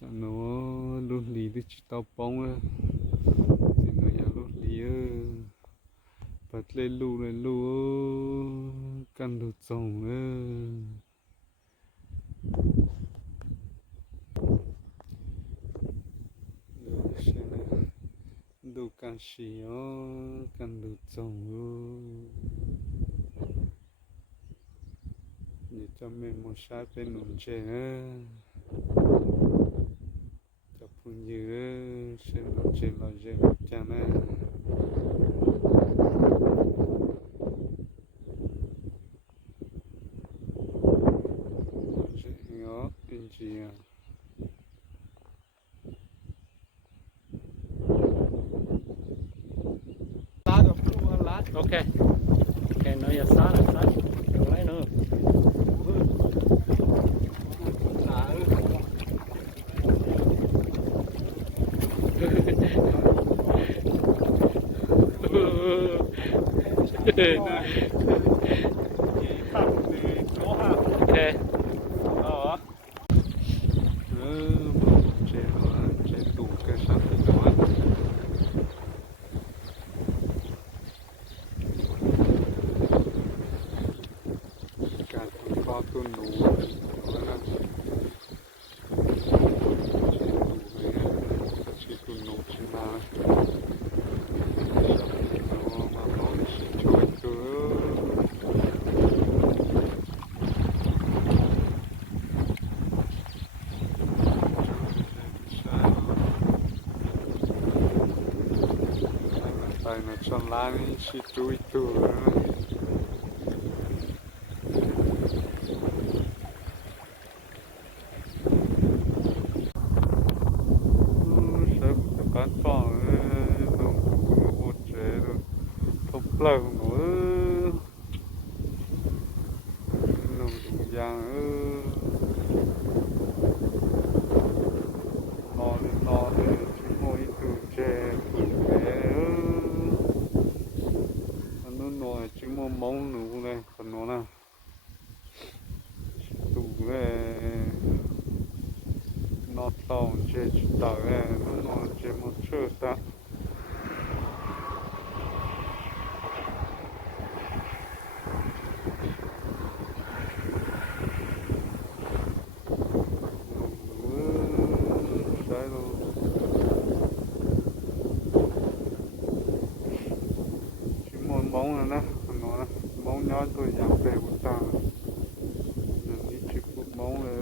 cho nó lúc lì thì chỉ tao bông á thì nó nhà lúc lì á bật lên lu căn đồ trồng á xem này đồ căn xì á căn đồ trồng á để cho mình một sát bên nón chè á cho phụ nữ xem nón chè là gì chẳng á nhỏ anh chị à Ok, ok, nó giờ sát là sát, đừng lấy nữa. Ok. đó chế đủ cái sáng tự đó cả con kho tôi nấu đó là chỉ tôi nấu chỉ mà nó mà nó chỉ trôi cứ tại nó cho lá chỉ trôi từ bán phòng nó một chế rồi không lâu nữa nó đủ giang nó đi chỉ mỗi từ chế từ bé nó nói chỉ mỗi mông nữa này còn nó là đủ này nó tao chế chỉ tao nó nói chế một chút ta bóng này nó bóng nhỏ tôi giảm về của ta nên đi chụp một bóng này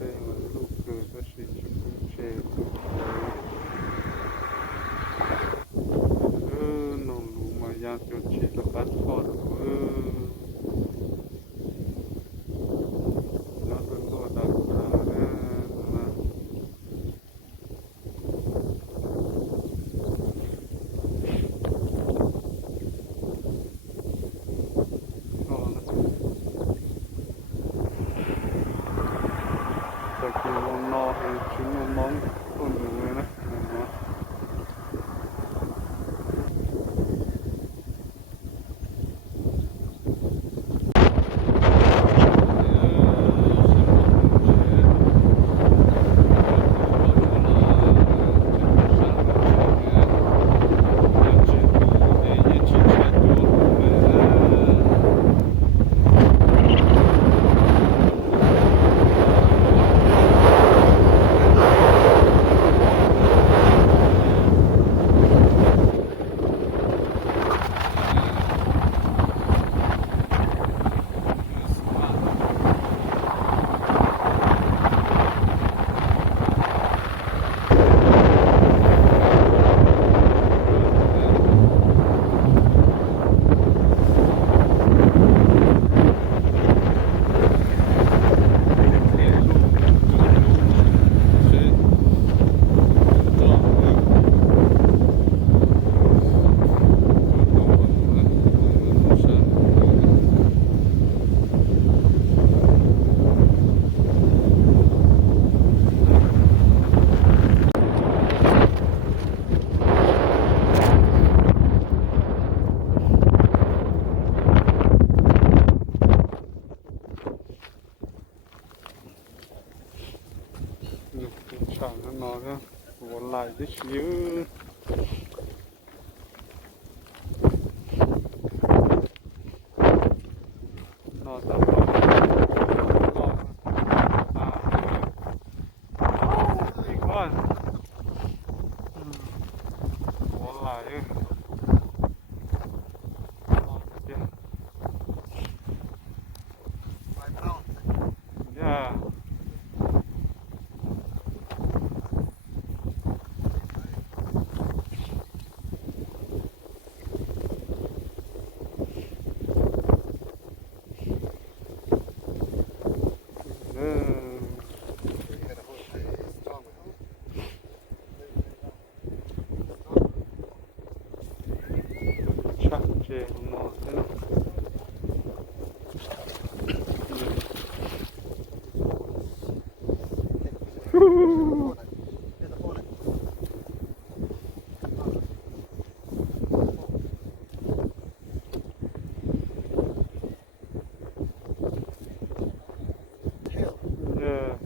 đây là lúc cười ta sẽ chụp một chè nó lù mà ra cho chị là bắt phọt nó tôi có đặt ra nó chúng nó món con người đó this you. North Dakota. Oh, big one. Walleye. Yeah. Chắc chè ngọt nữa. Yeah.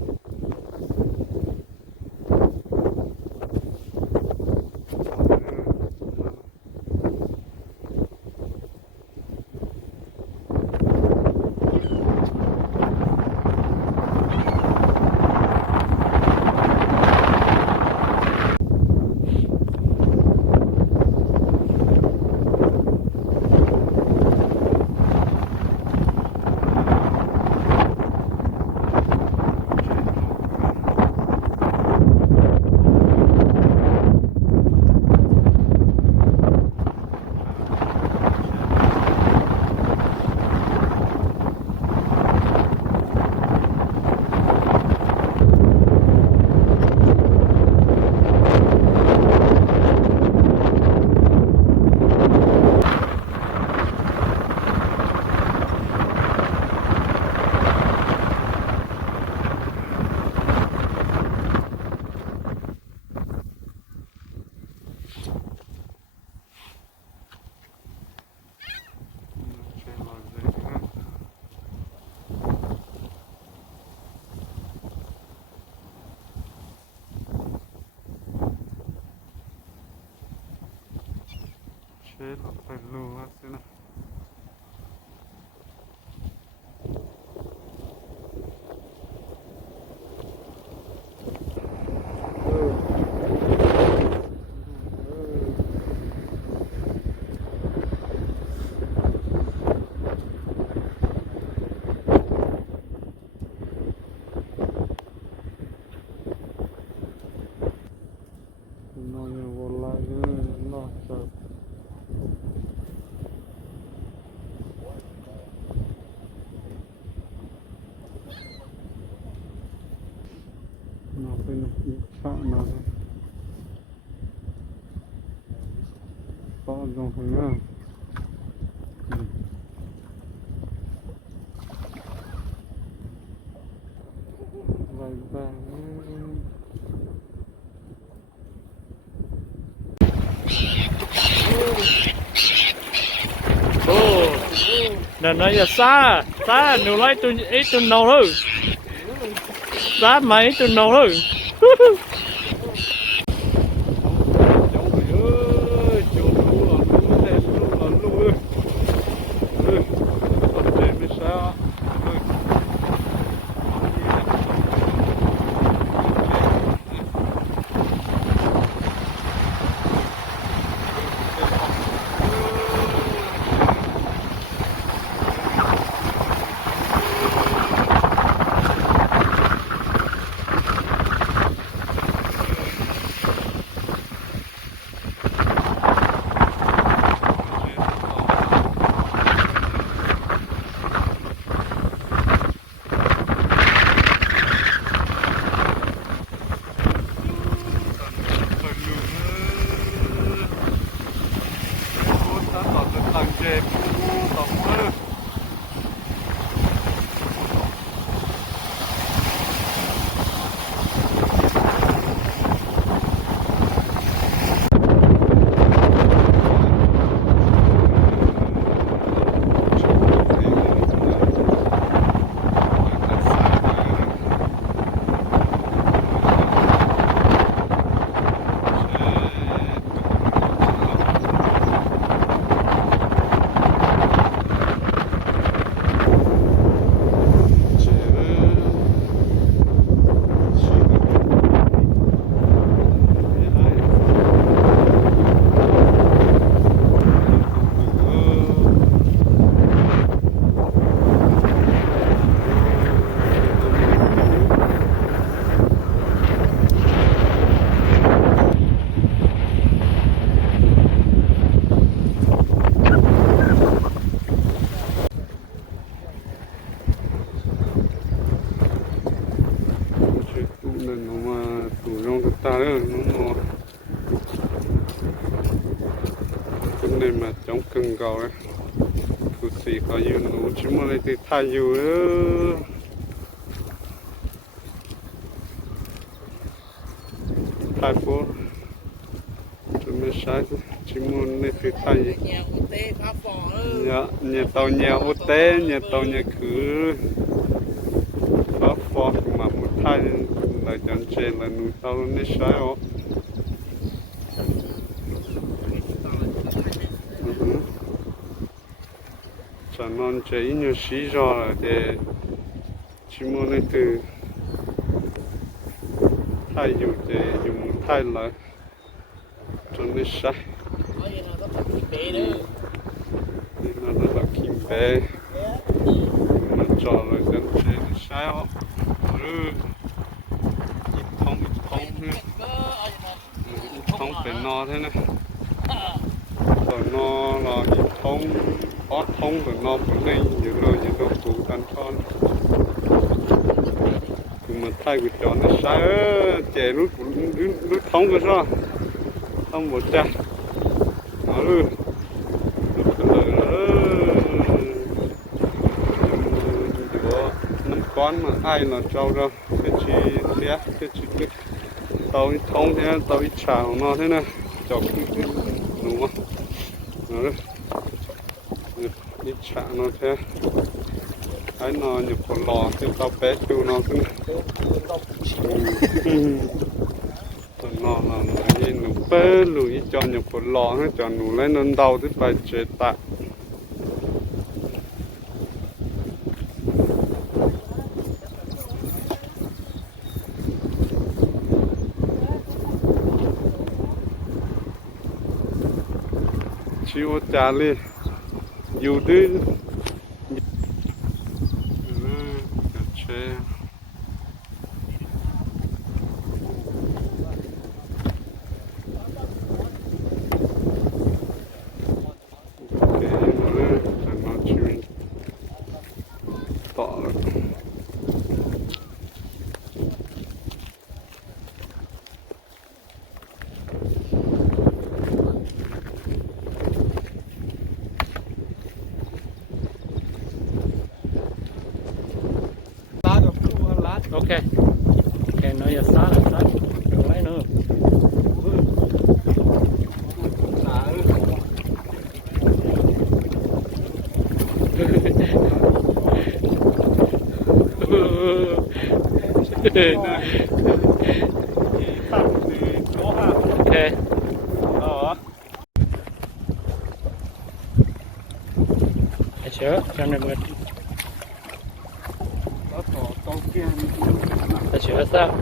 Chết là phải lùa xem nào. Nó như vô lại nó sợ. Nó bên phạm nó có dòng thằng nữa. Vài vàng Nè nói giờ xa nụ lấy tôi ít tôi nâu thôi xa mà ít tôi nâu thôi nó mà tủ trong được ta nữa nó mò cái này mà chống cưng cầu đấy cứ xì có yêu nó chỉ mà lấy từ thay yêu nữa thay phố chúng mình sai chỉ muốn lấy từ thay nhà tàu nhà ô té nhà tàu nhà cứ có phò mà một thay là chọn chơi là nuôi tàu nó sai không chẳng non chơi nhiều xí rồi để chỉ muốn lấy từ thay dùng để dùng thay lại cho nó sai nó là kim bé nó cho rồi dân chơi nó sai không ít thông nữa ít thông phải no thế này rồi no là ít thông ót thông rồi no cũng này nhiều rồi tủ tan con mà thay của chó nó sai trẻ rút thông cái sao thông một cha nó luôn năm con mà ai là trâu đâu cái chi bé cái chi cái tàu thông thế tàu chảo nó thế này chọc đúng không nó luôn ít chảo nó thế cái nó nhập một lò cái tàu bé chu nó cứ nó là gì nó bé lùi cho nhập một lò hết cho nó lấy nó đầu thì phải chế tạ chịu trả li dù đi ok ok nó giờ xa đừng lấy nữa ok sure cho nên mình sure sao